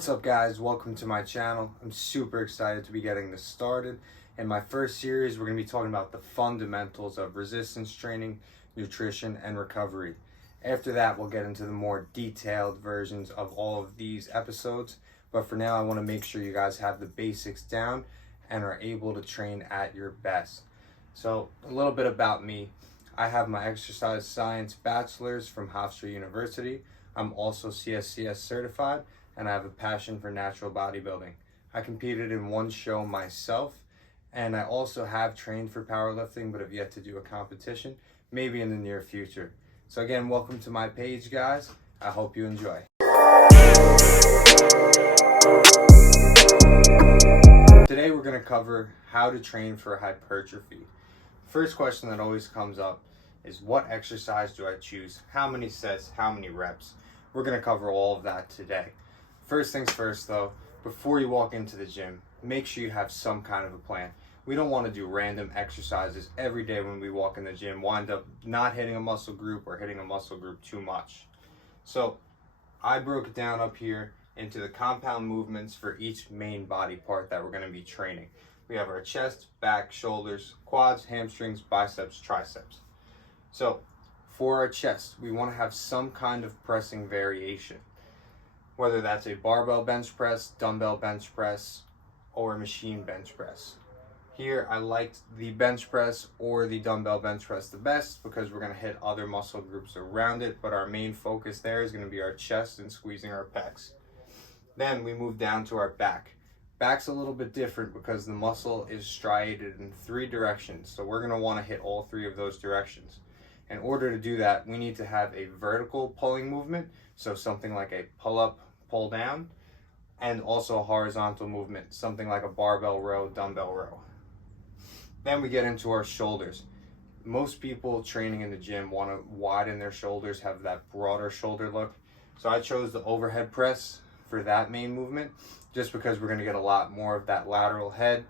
What's up, guys? Welcome to my channel. I'm super excited to be getting this started. In my first series, we're going to be talking about the fundamentals of resistance training, nutrition, and recovery. After that, we'll get into the more detailed versions of all of these episodes. But for now, I want to make sure you guys have the basics down and are able to train at your best. So, a little bit about me. I have my exercise science bachelor's from Hofstra University. I'm also CSCS certified, and I have a passion for natural bodybuilding. I competed in one show myself, and I also have trained for powerlifting, but have yet to do a competition, maybe in the near future. So again, welcome to my page, guys. I hope you enjoy. Today we're going to cover how to train for hypertrophy. First question that always comes up is, what exercise do I choose? How many sets? How many reps? We're going to cover all of that today. First things first though, before you walk into the gym, make sure you have some kind of a plan. We don't want to do random exercises every day when we walk in the gym, wind up not hitting a muscle group or hitting a muscle group too much. So I broke it down up here into the compound movements for each main body part that we're going to be training. We have our chest, back, shoulders, quads, hamstrings, biceps, triceps. So for our chest, we want to have some kind of pressing variation. Whether that's a barbell bench press, dumbbell bench press, or a machine bench press. Here, I liked the bench press or the dumbbell bench press the best because we're going to hit other muscle groups around it, but our main focus there is going to be our chest and squeezing our pecs. Then we move down to our back. Back's a little bit different because the muscle is striated in 3 directions, so we're going to want to hit all 3 of those directions. In order to do that, we need to have a vertical pulling movement, so something like a pull-up, pull down, and also a horizontal movement, something like a barbell row, dumbbell row. Then we get into our shoulders. Most people training in the gym want to widen their shoulders, have that broader shoulder look. So I chose the overhead press for that main movement, just because we're going to get a lot more of that lateral head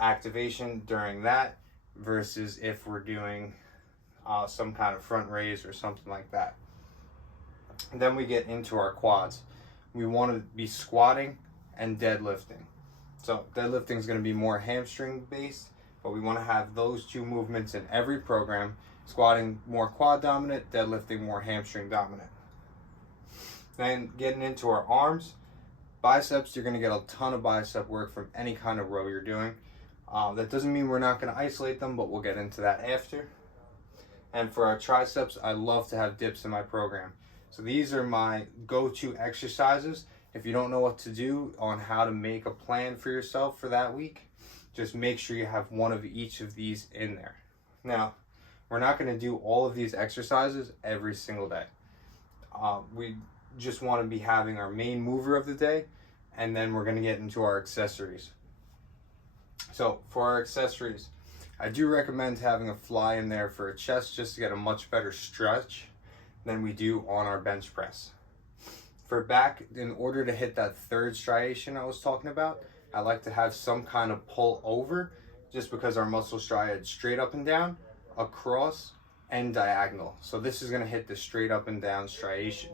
activation during that versus if we're doing some kind of front raise or something like that. And then we get into our quads. We want to be squatting and deadlifting. So deadlifting is going to be more hamstring based, but we want to have those 2 movements in every program. Squatting more quad dominant, deadlifting more hamstring dominant. Then getting into our arms, biceps, you're going to get a ton of bicep work from any kind of row you're doing. That doesn't mean we're not going to isolate them, but we'll get into that after. And for our triceps, I love to have dips in my program. So these are my go-to exercises. If you don't know what to do on how to make a plan for yourself for that week, just make sure you have one of each of these in there. Now, we're not going to do all of these exercises every single day. We just want to be having our main mover of the day, and then we're going to get into our accessories. So for our accessories, I do recommend having a fly in there for a chest just to get a much better stretch than we do on our bench press. For back, in order to hit that 3rd striation I was talking about, I like to have some kind of pull over, just because our muscle striate straight up and down, across, and diagonal. So this is going to hit the straight up and down striation.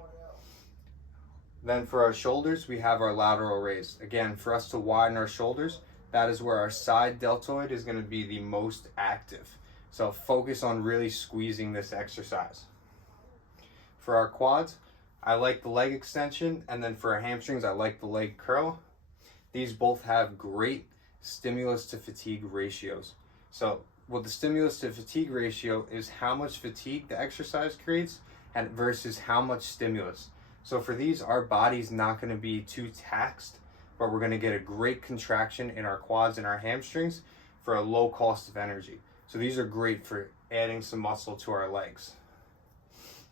Then for our shoulders, we have our lateral raise. Again, for us to widen our shoulders, that is where our side deltoid is going to be the most active. So focus on really squeezing this exercise. For our quads, I like the leg extension, and then for our hamstrings, I like the leg curl. These both have great stimulus to fatigue ratios. So what the stimulus to fatigue ratio is how much fatigue the exercise creates and versus how much stimulus. So for these, our body's not going to be too taxed, but we're going to get a great contraction in our quads and our hamstrings for a low cost of energy. So these are great for adding some muscle to our legs.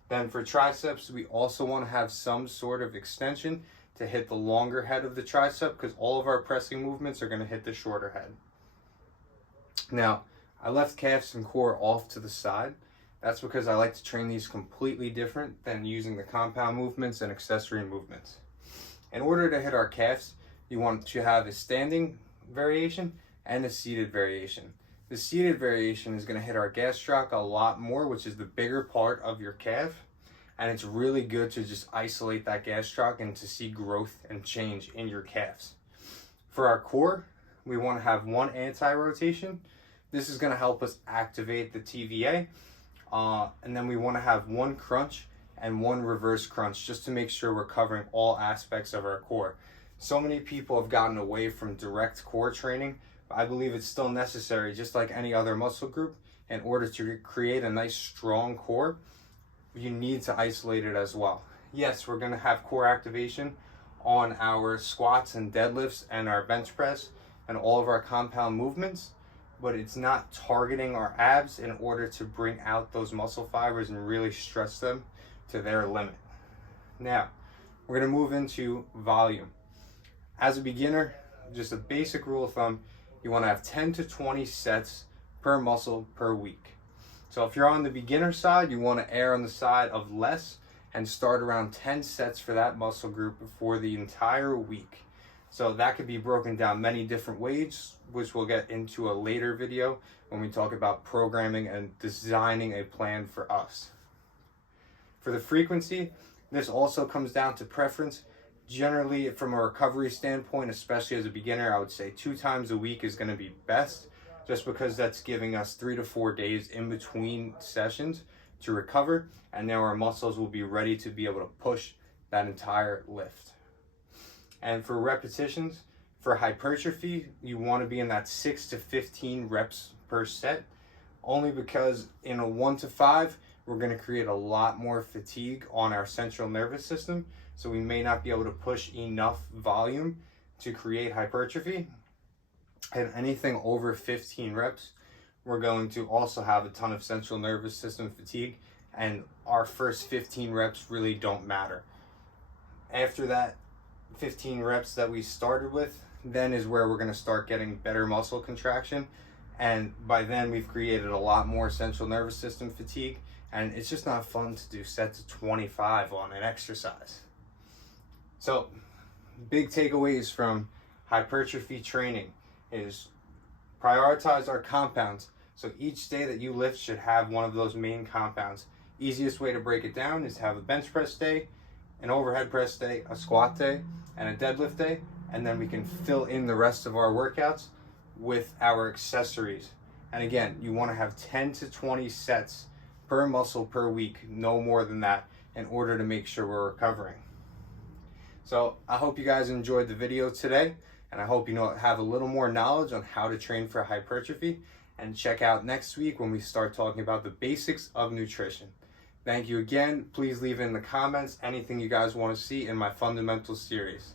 Then for triceps, we also want to have some sort of extension to hit the longer head of the tricep, because all of our pressing movements are going to hit the shorter head. Now, I left calves and core off to the side. That's because I like to train these completely different than using the compound movements and accessory movements. In order to hit our calves, you want to have a standing variation and a seated variation. The seated variation is going to hit our gastroc a lot more, which is the bigger part of your calf, and it's really good to just isolate that gastroc and to see growth and change in your calves. For our core, we want to have one anti-rotation. This is going to help us activate the TVA, and then we want to have one crunch and one reverse crunch just to make sure we're covering all aspects of our core. So many people have gotten away from direct core training. I believe it's still necessary, just like any other muscle group. In order to create a nice strong core, you need to isolate it as well. Yes, we're going to have core activation on our squats and deadlifts and our bench press and all of our compound movements, but it's not targeting our abs in order to bring out those muscle fibers and really stretch them to their limit. Now, we're going to move into volume. As a beginner, just a basic rule of thumb, you want to have 10 to 20 sets per muscle per week. So if you're on the beginner side, you want to err on the side of less and start around 10 sets for that muscle group for the entire week. So that could be broken down many different ways, which we'll get into a later video when we talk about programming and designing a plan for us. For the frequency, this also comes down to preference. Generally, from a recovery standpoint, especially as a beginner, I would say 2 times a week is going to be best, just because that's giving us 3 to 4 days in between sessions to recover, and now our muscles will be ready to be able to push that entire lift. And for repetitions, for hypertrophy, you want to be in that 6 to 15 reps per set, only because in a 1 to 5, we're going to create a lot more fatigue on our central nervous system, so we may not be able to push enough volume to create hypertrophy. And anything over 15 reps, we're going to also have a ton of central nervous system fatigue, and our first 15 reps really don't matter. After that 15 reps that we started with, then is where we're going to start getting better muscle contraction, and by then we've created a lot more central nervous system fatigue, and it's just not fun to do sets of 25 on an exercise. So big takeaways from hypertrophy training is prioritize our compounds. So each day that you lift should have one of those main compounds. Easiest way to break it down is to have a bench press day, an overhead press day, a squat day, and a deadlift day, and then we can fill in the rest of our workouts with our accessories. And again, you want to have 10 to 20 sets per muscle per week, no more than that, in order to make sure we're recovering. So I hope you guys enjoyed the video today, and I hope you have a little more knowledge on how to train for hypertrophy, and check out next week when we start talking about the basics of nutrition. Thank you again. Please leave in the comments anything you guys want to see in my fundamentals series.